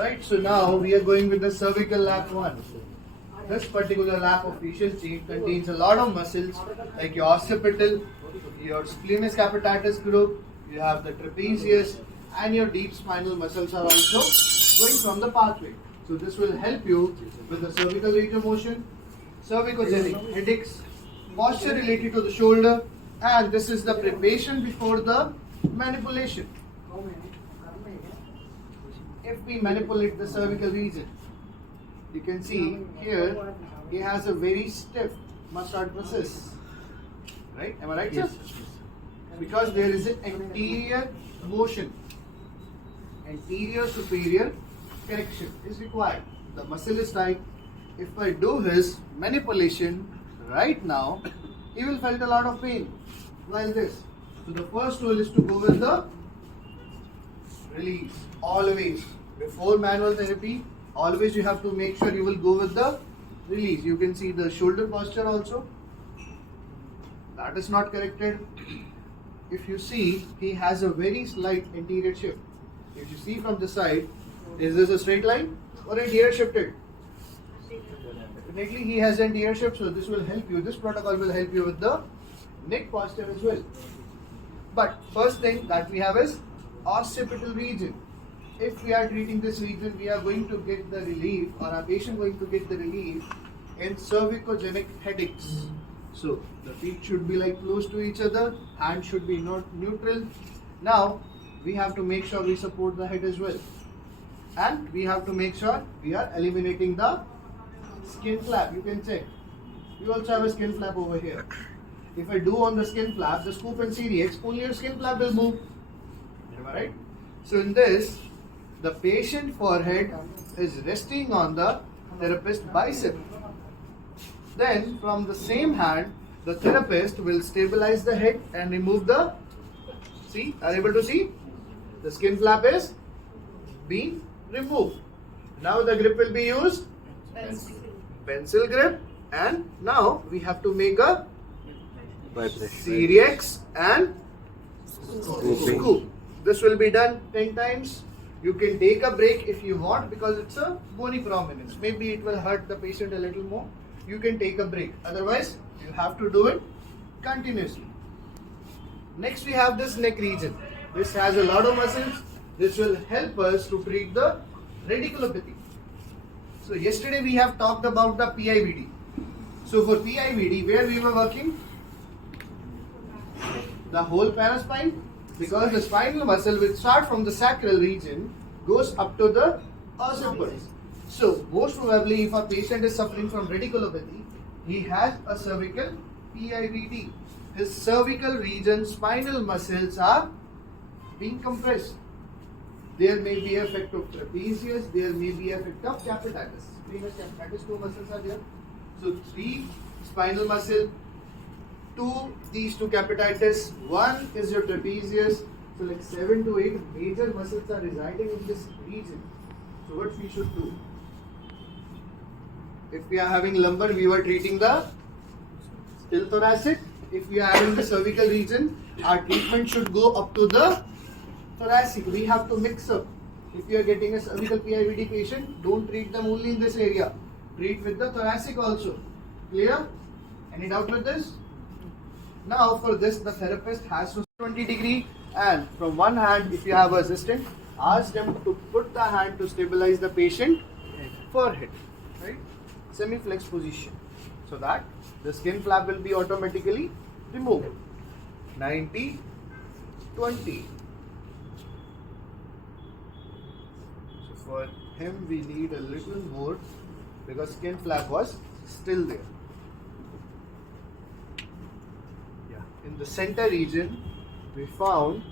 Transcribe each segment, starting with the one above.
Right, so now we are going with the cervical lap 1. This particular lap of facial chain contains a lot of muscles like your occipital, your splenius capitatus group, you have the trapezius, and your deep spinal muscles are also going from the pathway. So this will help you with the cervical range of motion, cervicogenic headaches, posture related to the shoulder, and this is the preparation before the manipulation. If we manipulate the cervical region, you can see here he has a very stiff mustard process. Right? Am I right, sir? Because there is an anterior motion. Anterior superior correction is required. The muscle is tight. If I do his manipulation right now, he will felt a lot of pain while this. So the first rule is to go with the release. Always. Before manual therapy, always you have to make sure you will go with the release. You can see the shoulder posture also. That is not corrected. If you see, he has a very slight anterior shift. If you see from the side, is this a straight line or anterior shifted? Definitely he has anterior shift, so this will help you. This protocol will help you with the neck posture as well. But first thing that we have is occipital region. If we are treating this region, we are going to get the relief, or our patient going to get the relief in cervicogenic headaches. So the feet should be like close to each other, hands should be not neutral. Now we have to make sure we support the head as well, and we have to make sure we are eliminating the skin flap. You can check. You also have a skin flap over here. If I do on the skin flap, the scoop and CDX, only your skin flap will move. Am I right? So in this, the patient forehead is resting on the therapist bicep. Then from the same hand, the therapist will stabilize the head and remove the, see, are you able to see? The skin flap is being removed. Now the grip will be used, pencil grip, and now we have to make a CDX and scoop. This will be done 10 times. You can take a break if you want because it's a bony prominence. Maybe it will hurt the patient a little more. You can take a break. Otherwise, you have to do it continuously. Next, we have this neck region. This has a lot of muscles. This will help us to treat the radiculopathy. So yesterday we have talked about the PIVD. So for PIVD, where we were working? The whole paraspine. Because the spinal muscle will start from the sacral region, goes up to the occiput. So most probably if a patient is suffering from radiculopathy, he has a cervical PIVD. His cervical region spinal muscles are being compressed. There may be effect of trapezius, there may be effect of capitatus. Splenius capitatus, two muscles are there. So 3 spinal muscle, these two capitatus, 1 is your trapezius. So like 7 to 8 major muscles are residing in this region. So what we should do? If we are having lumbar, we were treating the still thoracic. If we are having the cervical region, our treatment should go up to the thoracic. We have to mix up. If you are getting a cervical PIVD patient, don't treat them only in this area. Treat with the thoracic also. Clear? Any doubt with this? Now for this, the therapist has to 20 degree, and from one hand, if you have an assistant, ask them to put the hand to stabilize the patient forehead, right? Semi-flex position, so that the skin flap will be automatically removed. 90, 20. So for him, we need a little more because skin flap was still there. In the center region, we found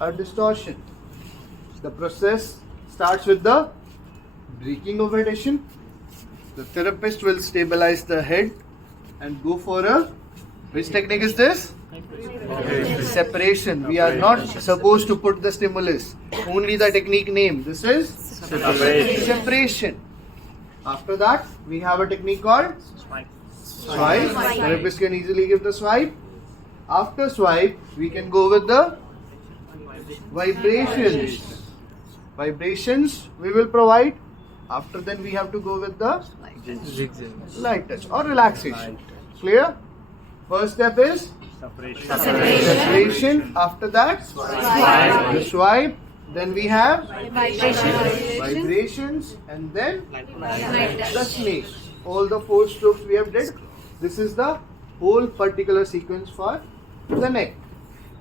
a distortion. The process starts with the breaking of adhesion. The therapist will stabilize the head and go for a, which technique is this? Separation. We are not supposed to put the stimulus. Only the technique name. This is separation. After that, we have a technique called swipe. Therapist can easily give the swipe. After swipe, we can go with the vibration. Vibrations we will provide. After then we have to go with the light touch or relaxation. Clear? First step is separation. After that, the swipe. Then we have vibrations, and then the snake. All the 4 strokes we have did. This is the whole particular sequence for the neck.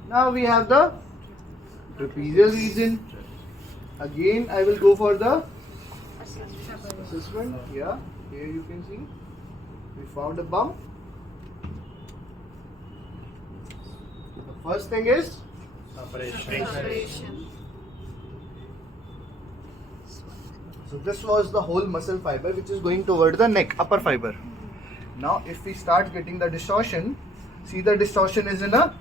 Now we have the trapezial region. Again, I will go for the assessment. Yeah, here you can see we found a bump. The first thing is separation. So this was the whole muscle fiber which is going toward the neck, upper fiber. Now if we start getting the distortion, see the distortion is in a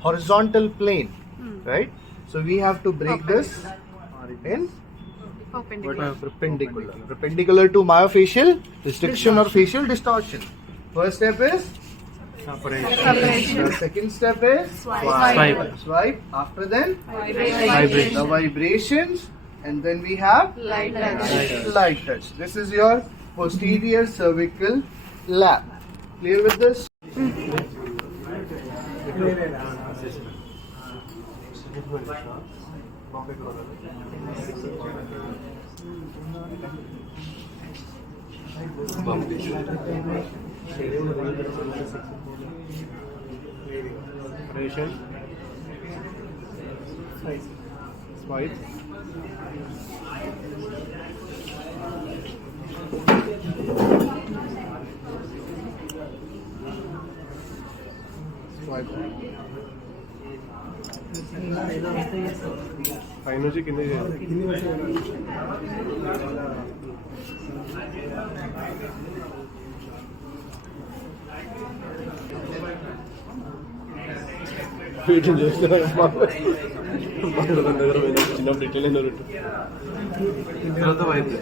horizontal plane, right? So we have to break this in perpendicular. Perpendicular to myofascial restriction or facial distortion. First step is separation. The second step is swipe. After then the vibrations, and then we have light touch. This is your posterior cervical lap. Clear with this? Swipe. Final कितने వీటిని చేస్తున్నారు దగ్గర చిన్నప్పుడు detail అయిన తర్వాత వైపు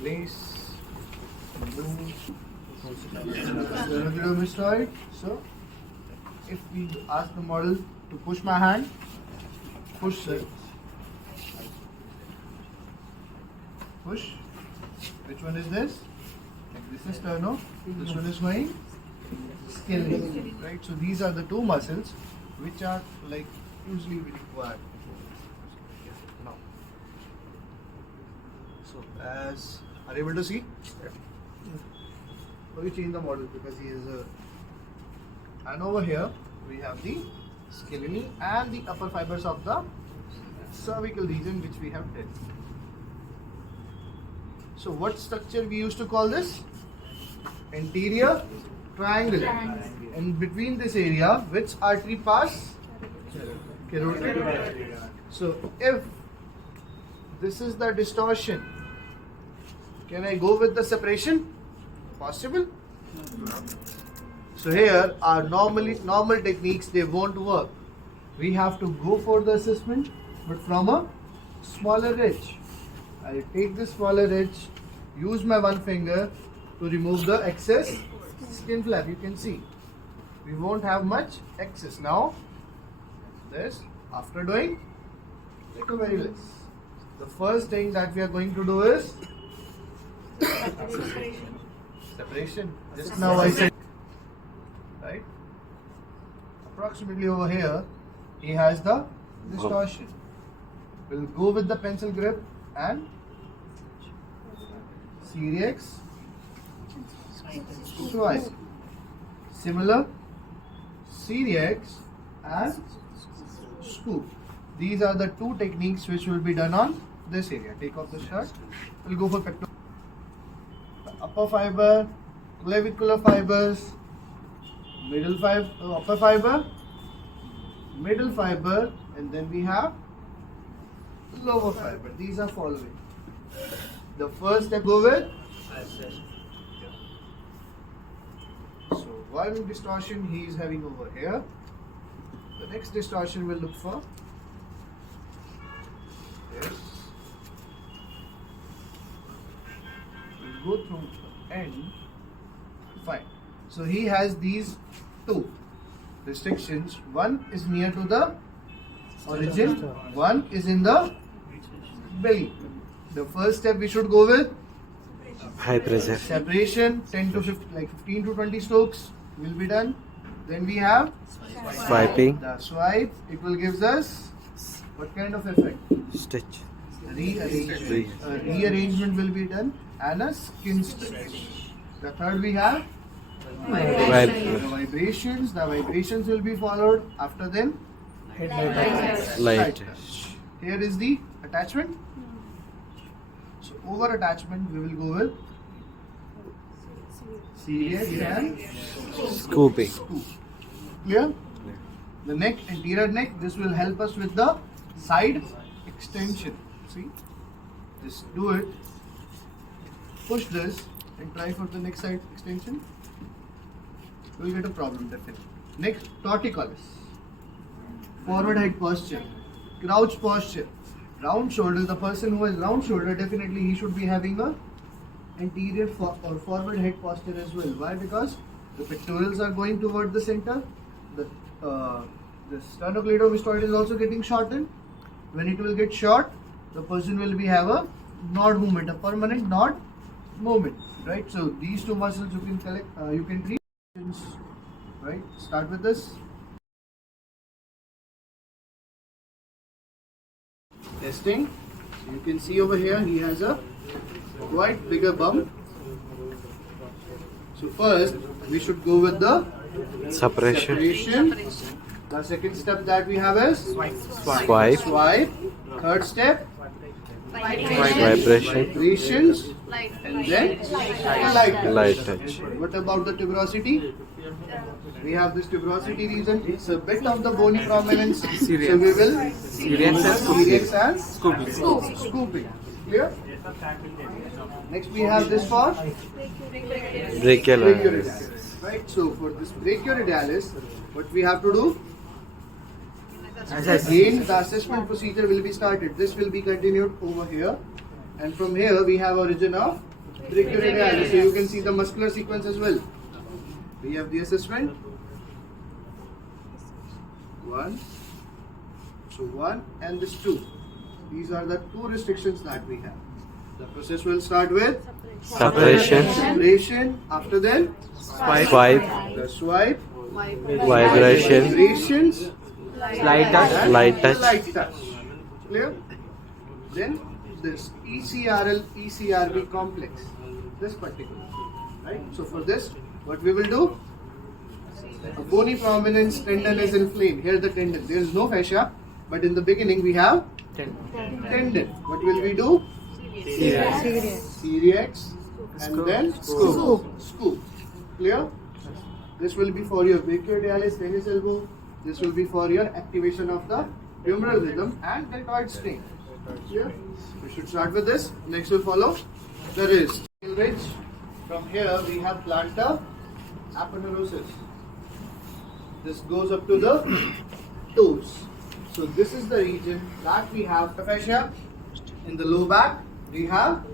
Please right. So if we ask the model to push my hand, push it. Push. Which one is this? This is sternum. This one is going scalene. Right. So these are the 2 muscles which are like usually we require. Now. So as are you able to see? So we change the model because he is a. And over here we have the scalene and the upper fibers of the cervical region which we have did. So what structure we used to call this? Anterior triangle. And between this area, which artery pass? Carotid. So if this is the distortion, can I go with the separation? Possible? So here our normal techniques, they won't work. We have to go for the assessment, but from a smaller edge. I take this smaller edge, use my 1 finger to remove the excess skin flap. You can see we won't have much excess. Now this, after doing little very less, the first thing that we are going to do is separation. Just now I said, right? Approximately over here, he has the distortion. We'll go with the pencil grip and Cerex swipe. Similar, Cerex and scoop. These are the 2 techniques which will be done on this area. Take off the shirt. We'll go for pectoral. Upper fiber, clavicular fibers, middle fiber, upper fiber, middle fiber, and then we have lower fiber. These are following. The first step go with. So one distortion he is having over here. The next distortion we'll look for. Yes. We'll go through the end. Fine. So he has these 2 restrictions. One is near to the origin, one is in the belly. The first step we should go with High pressure. separation, 10 to 15, like 15 to 20 strokes will be done. Then we have Swiping. the swipe. It will gives us what kind of effect? Stitch. Rearrangement. A rearrangement will be done and a skin stretch. The third we have the vibrations. The vibrations will be followed. After them, Light. touch. Here is the attachment. So over attachment we will go with serious and Scooping. scoop. Clear? The neck, anterior neck, this will help us with the side extension. See? Just do it. Push this and try for the next side extension. You will get a problem definitely. Next, torticollis. Forward head posture. Crouch posture. Round shoulder. The person who has round shoulder, definitely he should be having a anterior or forward head posture as well. Why? Because the pectorals are going toward the center. The sternocleidomastoid is also getting shortened. When it will get short, the person will be have a nod movement, a permanent nod movement, right? So these two muscles you can collect, you can treat, right? Start with this. Testing. So you can see over here he has a quite bigger bump. So first we should go with the Separation. The second step that we have is Swipe. swipe. Third step Vibration. vibrations, and then light touch. Light touch. What about the tuberosity? We have this tuberosity region. It's a bit of the bony prominence. So we will serous and scooping. Clear? Next we have this for Brachial. right. So for this brachioradialis, what we have to do? Again, the assessment procedure will be started. This will be continued over here, and from here we have origin of brachioradialis. So you can see the muscular sequence as well. We have the assessment. One. So one and this two. These are the two restrictions that we have. The process will start with Separation. separation. After then, Swipe. the swipe, Vibration. vibrations, Light touch. Light touch. light touch. Clear? Then this ECRL, ECRB complex. This particular. Right? So for this, what we will do? A bony prominence tendon is inflamed. Here the tendon. There is no fascia, but in the beginning we have tendon. What will we do? Seriex and then scoop. Clear? This will be for your brachioradialis, tennis elbow. This will be for your activation of the humeral rhythm and deltoid strain. Clear? We should start with this. Next will follow the wrist. Ridge. From here we have plantar aponeurosis. This goes up to the toes. So this is the region that we have the fascia. In the low back we have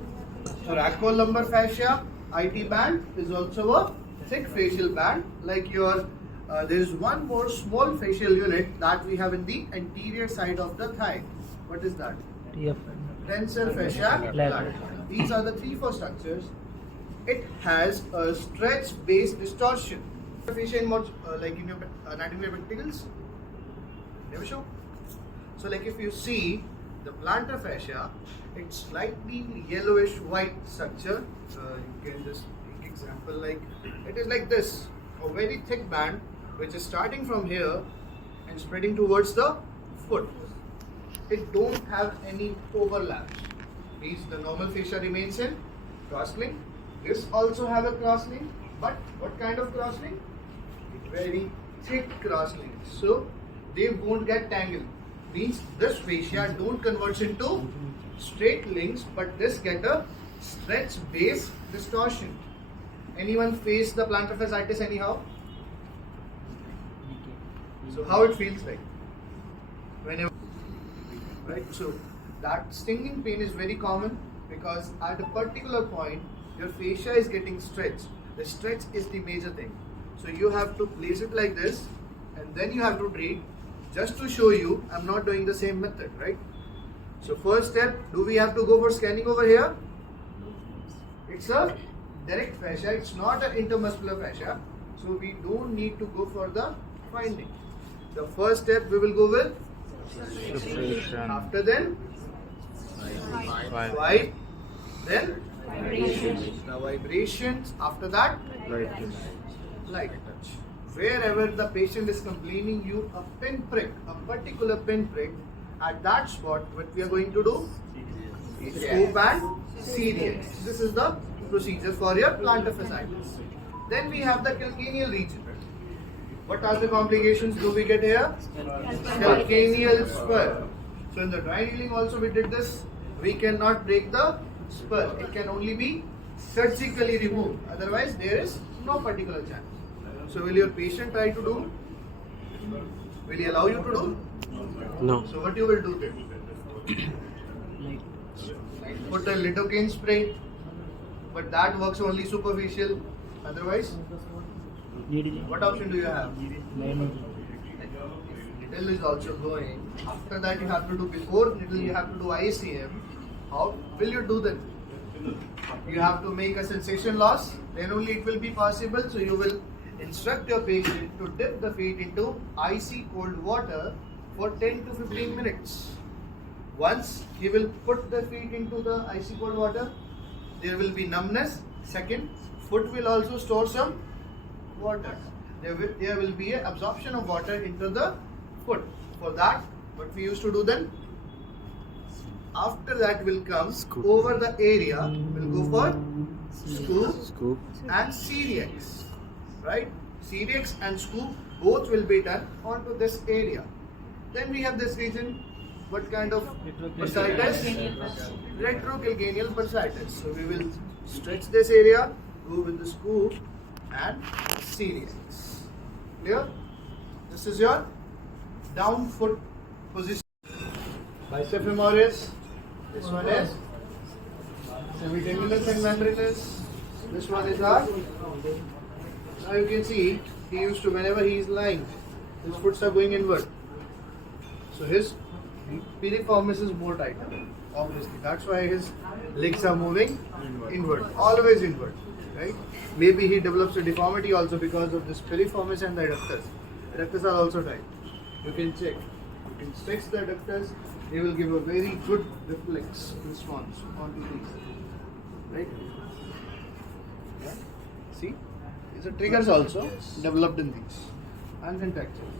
thoracolumbar fascia. IT band is also a thick facial band like your there is one more small facial unit that we have in the anterior side of the thigh. What is that? Tensor fascia plantar. These are the three four structures. It has a stretch-based distortion. Fascia in more like in your anatomy verticals. Never show. So like if you see the plantar fascia, it's slightly yellowish white structure. You can just take example like it is like this, a very thick band which is starting from here and spreading towards the foot. It don't have any overlap. Means the normal fascia remains in crosslink. This also have a crosslink, but what kind of crosslink? Very thick crosslink. So they won't get tangled. Means this fascia don't converge into straight links, but this get a stretch base distortion. Anyone face the plantar fasciitis anyhow? So how it feels like? Whenever, right? So that stinging pain is very common because at a particular point your fascia is getting stretched. The stretch is the major thing. So you have to place it like this and then you have to treat Just to show you, I'm not doing the same method, right? So first step, do we have to go for scanning over here? It's a direct fascia, it's not an intermuscular fascia. So we don't need to go for the finding. The first step we will go with Suppression. after then Five. then the vibrations, after that light touch. Wherever the patient is complaining you a pinprick, a particular pinprick, at that spot what we are going to do? Scope and CDX. This is the procedure for your plantar fasciitis. Then we have the calcaneal region. What are the complications do we get here? Calcaneal spur. So in the dry needling also we did this. We cannot break the spur. It can only be surgically removed. Otherwise there is no particular chance. So will your patient try to do? Will he allow you to do? No. So what you will do then? Put a lidocaine spray, but that works only superficial. Otherwise, what option do you have? Needle is also going. After that, you have to do before needle. You have to do IASTM. How will you do that? You have to make a sensation loss. Then only it will be possible. So you will instruct your patient to dip the feet into icy cold water for 10 to 15 minutes. Once he will put the feet into the icy cold water, there will be numbness. Second, foot will also store some water. There will be an absorption of water into the foot. For that, what we used to do then? After that will come Scoop. over the area, we'll go for scoop and CDX. Right? CDX and scoop both will be done onto this area. Then we have this region. What kind of bursitis? Retrocalcaneal bursitis. So we will stretch this area, go with the scoop and CDX. Clear? This is your down foot position. Bicep femoris. This one is semitendinous and membranous. This one is our. Now you can see he used to, whenever he is lying, his foot are going inward. So his piriformis is more tighter. Obviously, that's why his legs are moving inward, always inward, right? Maybe he develops a deformity also because of this piriformis and the adductors. Adductors are also tight. You can check. You can stretch the adductors. They will give a very good reflex response onto these, right? Yeah. See, these are triggers also developed in these and contracture.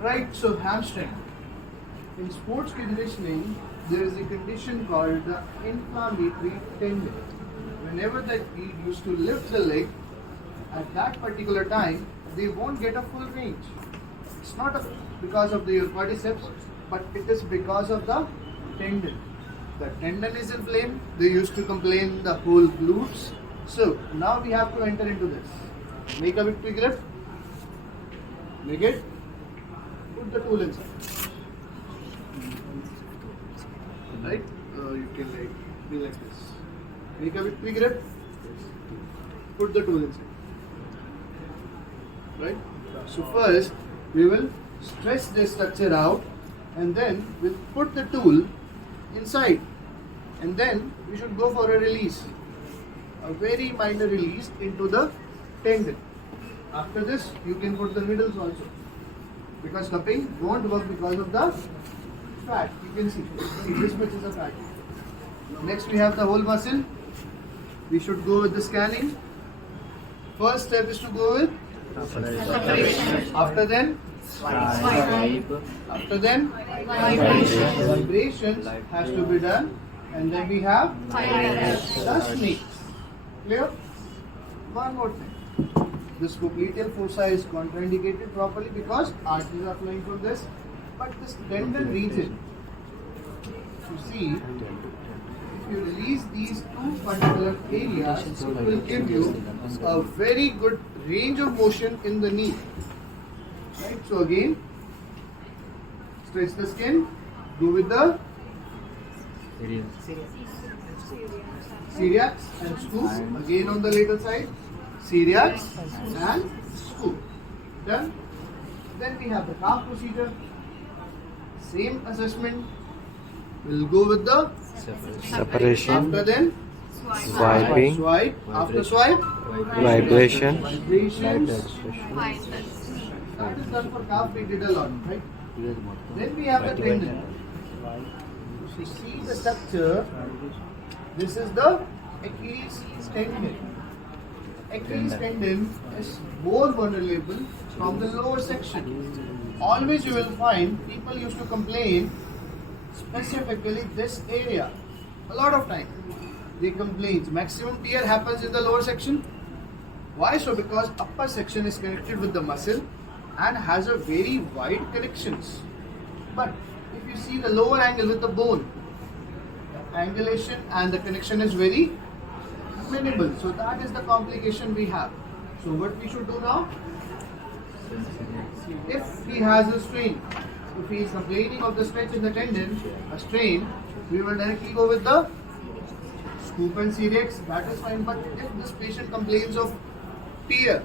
Right, so hamstring. In sports conditioning, there is a condition called the inflammatory tendon. Whenever the athlete used to lift the leg, at that particular time, they won't get a full range. It's not because of the quadriceps, but it is because of the tendon. The tendon is inflamed. They used to complain the whole glutes. So now we have to enter into this. Make a victory grip. Make it. Put the tool inside. Right? You can be like this. Make a victory grip. Put the tool inside. Right? So first we will stretch this structure out and then we'll put the tool inside and then we should go for a release. A very minor release into the tendon. After this you can put the needles also. Because cupping won't work because of the fat. You can see this much is the fat. Next we have the whole muscle. We should go with the scanning. First step is to go with after then vibrations has to be done and then we have the snakes. Clear? One more thing. This popliteal fossa is contraindicated properly because arteries are flowing from this. But this tendon region, you see, if you release these two particular areas, it will give you a very good range of motion in the knee. Right? So again, stretch the skin, Go with the celiacs and scoop. Again on the lateral side, celiacs and scoop. Done. Then we have the calf procedure. Same assessment. We'll go with the Separation. after then Swiping. swipe. After swipe, Vibration. vibration. That is done for calf. We did a lot, right? Then we have the tendon. You see the structure. This is the Achilles tendon. Achilles tendon is more vulnerable from the lower section. Always you will find people used to complain specifically this area. A lot of time they complain. Maximum tear happens in the lower section. Why so? Because upper section is connected with the muscle and has a very wide connections. But if you see the lower angle with the bone, the angulation and the connection is very minimal. So that is the complication we have. So what we should do now? If he has a strain, if he is complaining of the stretch in the tendon, a strain, we will directly go with the scoop and celiacs. That is fine. But if this patient complains of tear,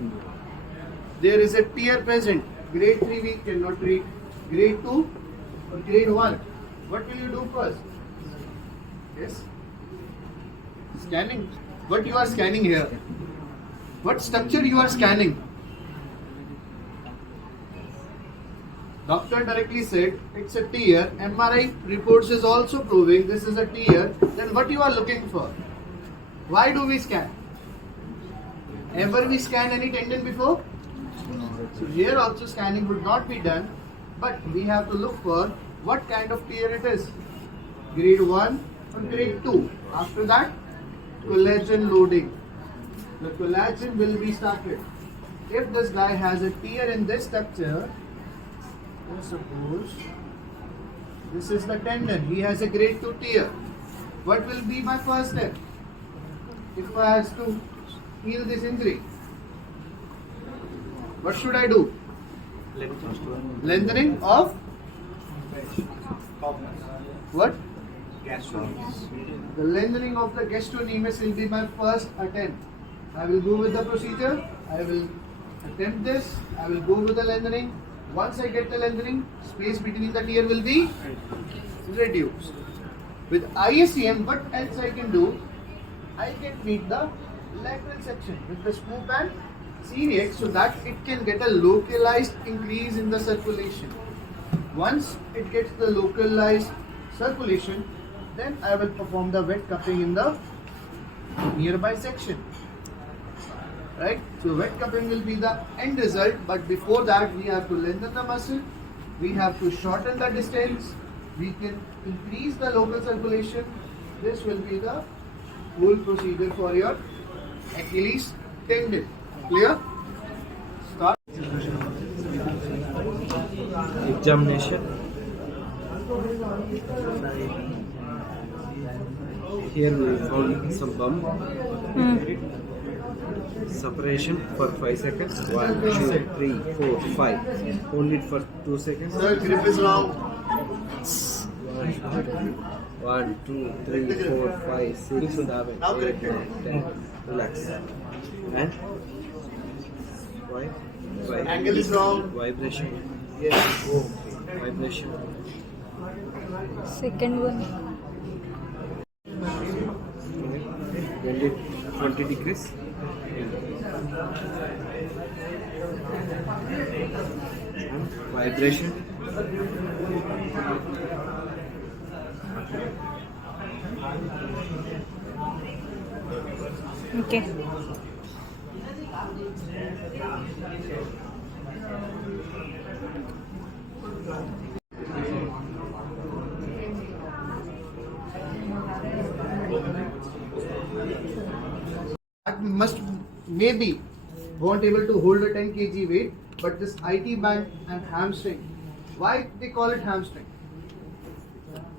there is a tear present. Grade 3 we cannot treat. Grade 2 or grade 1. What will you do first? Yes? Scanning. What you are scanning here? What structure you are scanning? Doctor directly said it's a tear. MRI reports is also proving this is a tear. Then what you are looking for? Why do we scan? Ever we scanned any tendon before? So here also scanning would not be done, but we have to look for what kind of tear it is. Grade 1 or grade 2. After that, collagen loading. The collagen will be started. If this guy has a tear in this structure, let's suppose this is the tendon. He has a grade 2 tear. What will be my first step? If I have to heal this injury, what should I do? Lengthening of what? The lengthening of the gastrocnemius will be my first attempt. I will go with the procedure. I will attempt this. I will go with the lengthening. Once I get the lengthening, space between the tear will be reduced. With IASTM, what else I can do? I can treat the lateral section with the scoop and celiac so that it can get a localized increase in the circulation. Once it gets the localized circulation, then I will perform the wet cupping in the nearby section. Right? So wet cupping will be the end result, but before that we have to lengthen the muscle, we have to shorten the distance, we can increase the local circulation. This will be the whole procedure for your Achilles tendon. Clear? Start. Examination. Here we found some bump. Separation for 5 seconds. 1, 2, 3, 4, 5. Hold it for 2 seconds. Sir, grip is wrong. 1, 2, 3, 4, 5, 6, 7, Now 8, correct. 9, 10. Relax. And swipe. Angle is wrong. Vibration. Yes. Vibration. Second one. Bend it 20 degrees. And vibration. Okay. That must maybe won't able to hold a 10 kg weight, but this IT band and hamstring. Why they call it hamstring?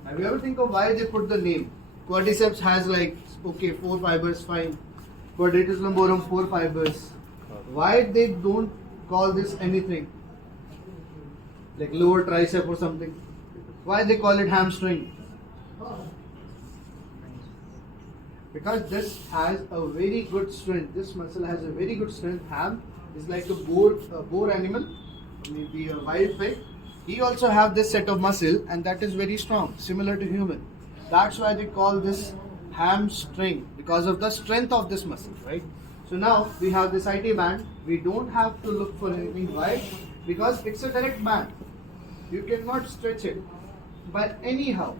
Have you ever think of why they put the name? Quadriceps has like okay 4 fibers, fine. Quadratus lumborum 4 fibers. Why they don't call this anything like lower tricep or something? Why they call it hamstring? Because this has a very good strength. This muscle has a very good strength. Ham is like a boar animal, maybe a wild pig. He also have this set of muscle, and that is very strong, similar to human. That's why they call this hamstring, because of the strength of this muscle, right? So now we have this IT band. We don't have to look for anything. Why? Because it's a direct band. You cannot stretch it. But anyhow,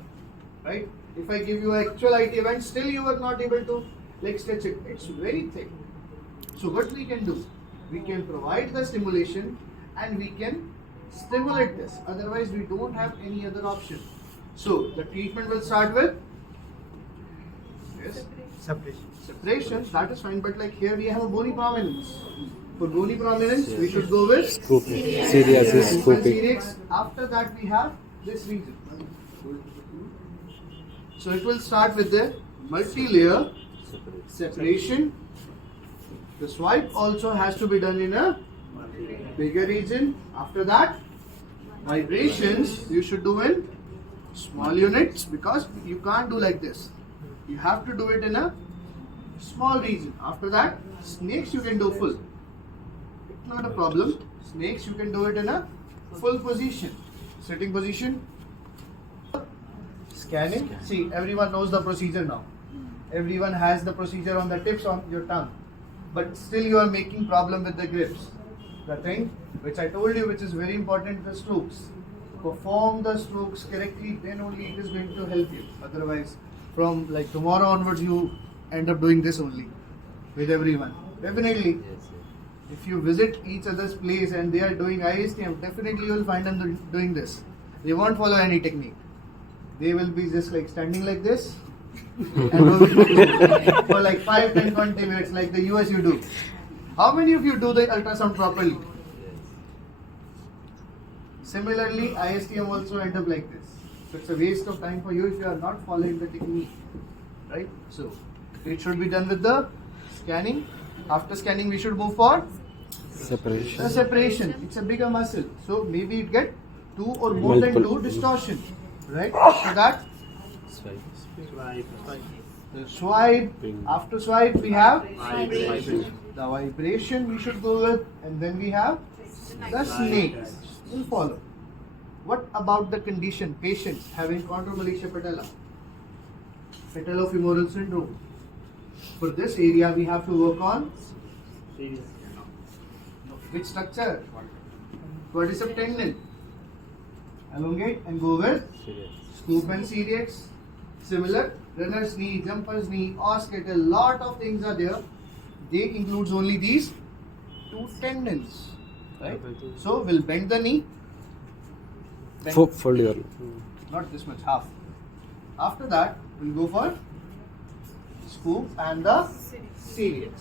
right? If I give you an actual IT band, still you are not able to like stretch it. It's very thick. So what we can do? We can provide the stimulation and we can stimulate this. Otherwise, we don't have any other option. So the treatment will start with separation. That is fine. But like here we have a bony prominence. For bony prominence, we should go with Serious. After that, we have this region. So it will start with the multi-layer separation. The swipe also has to be done in a bigger region. After that, vibrations you should do in small units, because you can't do like this. You have to do it in a small region. After that, snakes you can do full. It's not a problem. Snakes you can do it in a full position. Sitting position. Scanning. See, everyone knows the procedure now. Everyone has the procedure on the tips on your tongue. But still you are making problem with the grips. The thing which I told you, which is very important, the strokes. Perform the strokes correctly, then only it is going to help you. Otherwise, from like tomorrow onwards, you end up doing this only with everyone. Definitely. If you visit each other's place and they are doing IASTM, definitely you will find them doing this. They won't follow any technique. They will be just like standing like this and for like 5, 10, 20 minutes like the US you do. How many of you do the ultrasound properly? Similarly, IASTM also end up like this. So it's a waste of time for you if you are not following the technique. Right? So it should be done with the scanning. After scanning, we should move for Separation. the separation. It's a bigger muscle. So maybe it get 2 or more than 2 distortion. Right? After that, the swipe. After swipe, we have the vibration we should go with, and then we have the snakes. Will follow. What about the condition? Patients having chondromalacia patella, patellofemoral syndrome. For this area, we have to work on which structure? Quadriceps tendon. Elongate and go with scoop and CDX. Similar, runner's knee, jumper's knee, oscillator, lot of things are there. They includes only these 2 tendons. Right? So we'll bend the knee. Bend, Fold your. not this much, half. After that, we'll go for scoop and the CDX.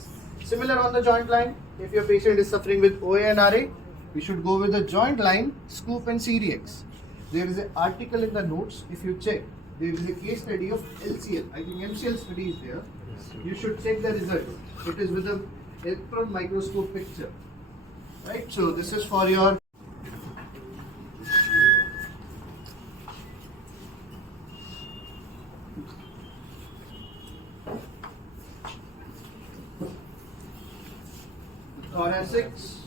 Similar on the joint line. If your patient is suffering with OA and RA, we should go with the joint line, scoop and CDX. There is an article in the notes. If you check, there is a case study of LCL. I think MCL study is there. You should check the result. It is with a electron microscope picture. Right? So this is for your thoracics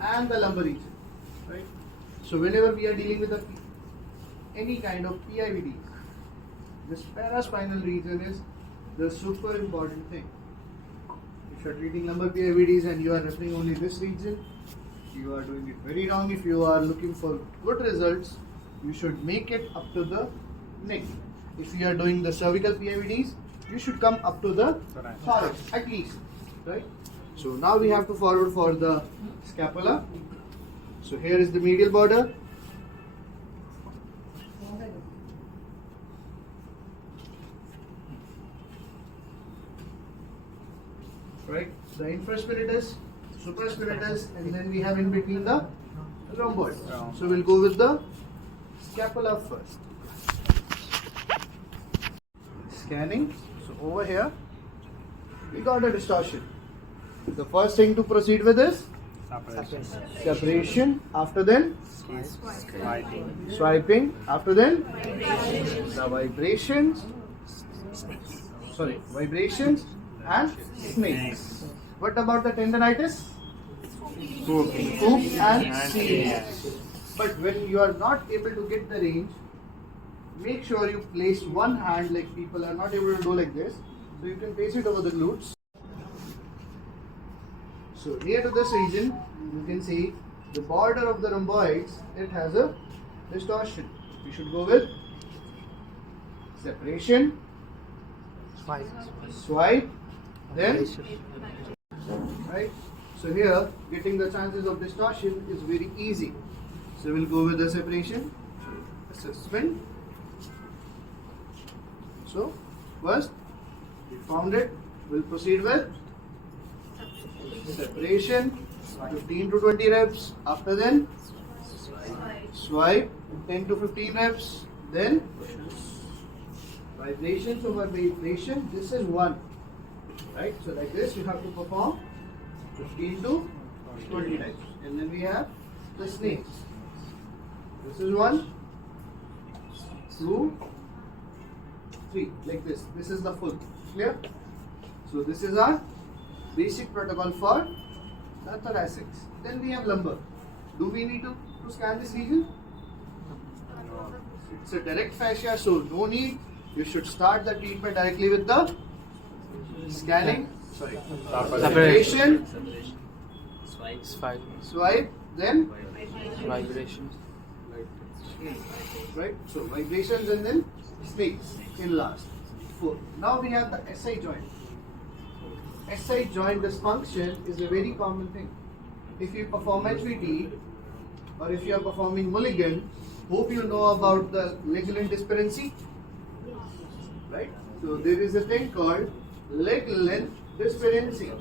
and the lumbar region. Right? So whenever we are dealing with any kind of PIVD, this paraspinal region is the super important thing. If you are treating lumbar PIVDs and you are referring only this region, you are doing it very wrong. If you are looking for good results, you should make it up to the neck. If you are doing the cervical PIVDs, you should come up to the thorax at least. Right? So now we have to forward for the scapula. So here is the medial border. Right? The infraspinatus, supraspinatus, and then we have in between the rhomboid. So we'll go with the scapula first. Scanning. So over here, we got a distortion. The first thing to proceed with is separation, after then swiping, after then the vibrations and snakes. What about the tendonitis? Hoop and series. But when you are not able to get the range, make sure you place one hand, like people are not able to do like this, so you can place it over the glutes. So near to this region, you can see the border of the rhomboids, it has a distortion. We should go with separation, swipe, then right. So here, getting the chances of distortion is very easy. So we'll go with the separation, suspend. So first, we found it. We'll proceed with separation, 15 to 20 reps. After then, swipe, 10 to 15 reps. Then vibrations over vibration. This is one, right? So like this, you have to perform 15 to 20 times. And then we have the snakes. This is 1, 2, 3, like this. This is the full. Clear? So this is our basic protocol for the thoracics. Then we have lumbar. Do we need to scan this region? It's a direct fascia, so no need. You should start the treatment directly with the scanning. Sorry. Separation. Swipe. Then Vibration. right. So vibrations and then snakes in last. 4. Now we have the SI joint. SI joint dysfunction is a very common thing. If you perform HVT or if you are performing Mulligan, hope you know about the leg length disparity, right? So there is a thing called leg length disparity.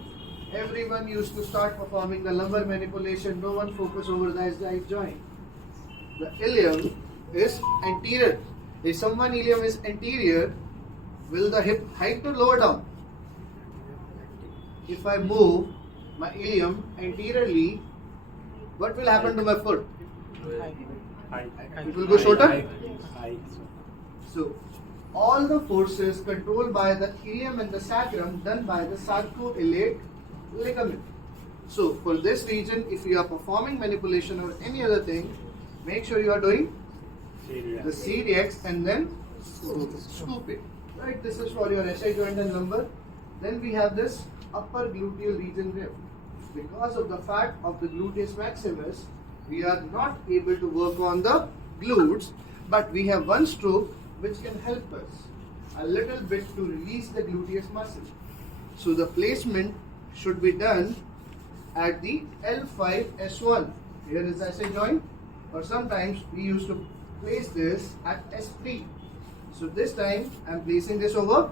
Everyone used to start performing the lumbar manipulation. No one focus over the SI joint. The ilium is anterior. If someone ilium is anterior, will the hip height to lower down? If I move my ilium anteriorly, what will happen to my foot? It will go shorter. So all the forces controlled by the ilium and the sacrum done by the sarcoiliac ligament. So for this region, if you are performing manipulation or any other thing, make sure you are doing the CDX and then scoop it. Right, this is for your SI joint and lumbar. Then we have this upper gluteal region here. Because of the fat of the gluteus maximus, we are not able to work on the glutes, but we have one stroke which can help us a little bit to release the gluteus muscle. So the placement should be done at the L5S1. Here is the SI joint, or sometimes we used to place this at S3. So this time I am placing this over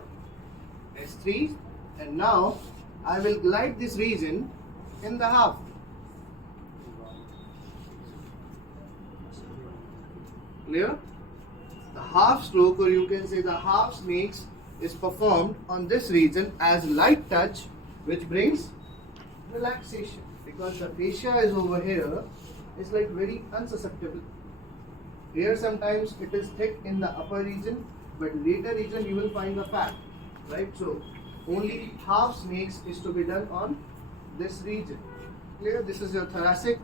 S3, and now I will glide this region in the half. Clear? The half stroke, or you can say the half snakes, is performed on this region as light touch, which brings relaxation, because the fascia is over here. It's like very unsusceptible. Here sometimes it is thick in the upper region, but later region you will find the fat, right? So only half snakes is to be done on this region. Clear? This is your thoracic,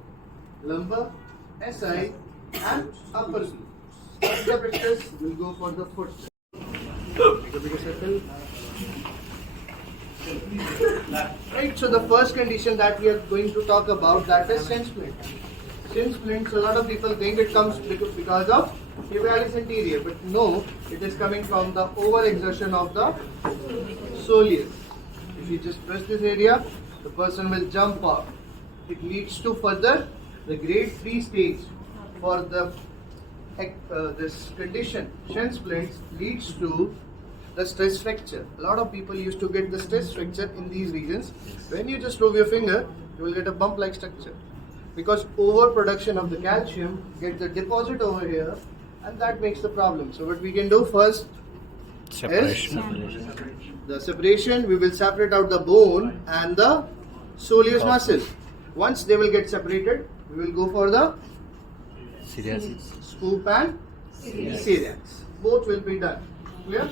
lumbar, SI and upper glute. After the practice, we'll go for the foot. Take a bigger circle. Right, so the first condition that we are going to talk about, that is shin splint. Shin splints, a lot of people think it comes because of tibialis anterior, but no, it is coming from the overexertion of the soleus. If you just press this area, the person will jump off. It leads to further the grade 3 stage for the this condition. Shin splints leads to the stress fracture. A lot of people used to get the stress fracture in these regions. When you just move your finger, you will get a bump like structure, because overproduction of the calcium gets the deposit over here, and that makes the problem. So what we can do first is the separation. We will separate out the bone and the soleus muscle. Once they will get separated, we will go for the scoop and celiacs. Both will be done. Clear?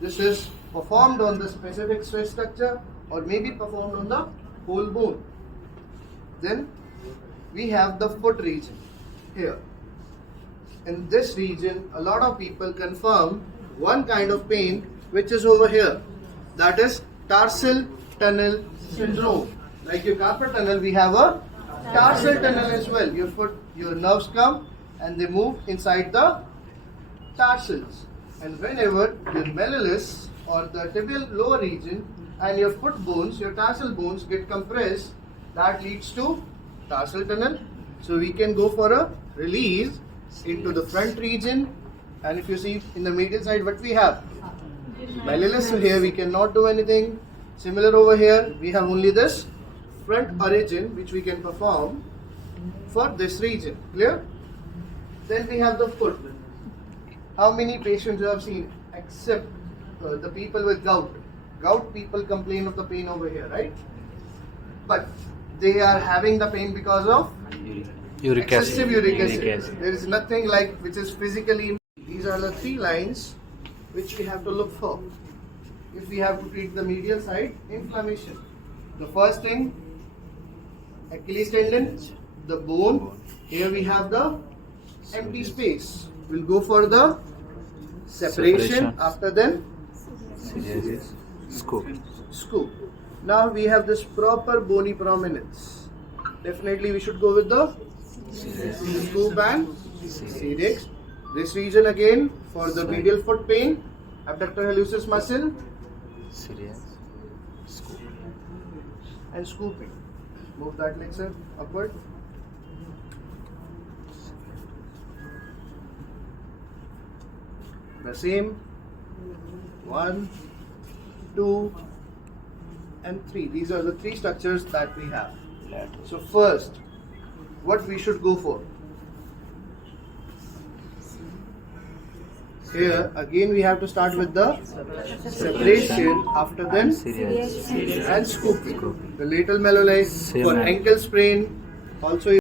This is performed on the specific stress structure or maybe performed on the whole bone. Then we have the foot region here. In this region, a lot of people confirm one kind of pain which is over here. That is tarsal tunnel syndrome. Like your carpal tunnel, we have a tarsal tunnel as well. Your foot, your nerves come and they move inside the tarsals. And whenever your malleolus or the tibial lower region and your foot bones, your tarsal bones get compressed, that leads to tarsal tunnel. So we can go for a release into the front region. And if you see in the medial side what we have, malleolus, so here we cannot do anything. Similar over here, we have only this front origin which we can perform for this region. Clear? Then we have the foot. How many patients you have seen except the people with gout? Gout people complain of the pain over here, right? But they are having the pain because of excessive uric acid. There is nothing like which is physically. These are the 3 lines which we have to look for if we have to treat the medial side inflammation. The first thing, Achilles tendon, the bone. Here we have the empty space. We'll go for the separation. After then scoop. Now we have this proper bony prominence. Definitely we should go with the scoop and celiacs. This region again for the medial foot pain, abductor hallucis muscle and scooping. Move that leg, sir, upward. The same. 1, 2 and 3. These are the 3 structures that we have. So first, what we should go for? Here again we have to start with the separation, after then and scooping. The lateral malleoli for ankle sprain also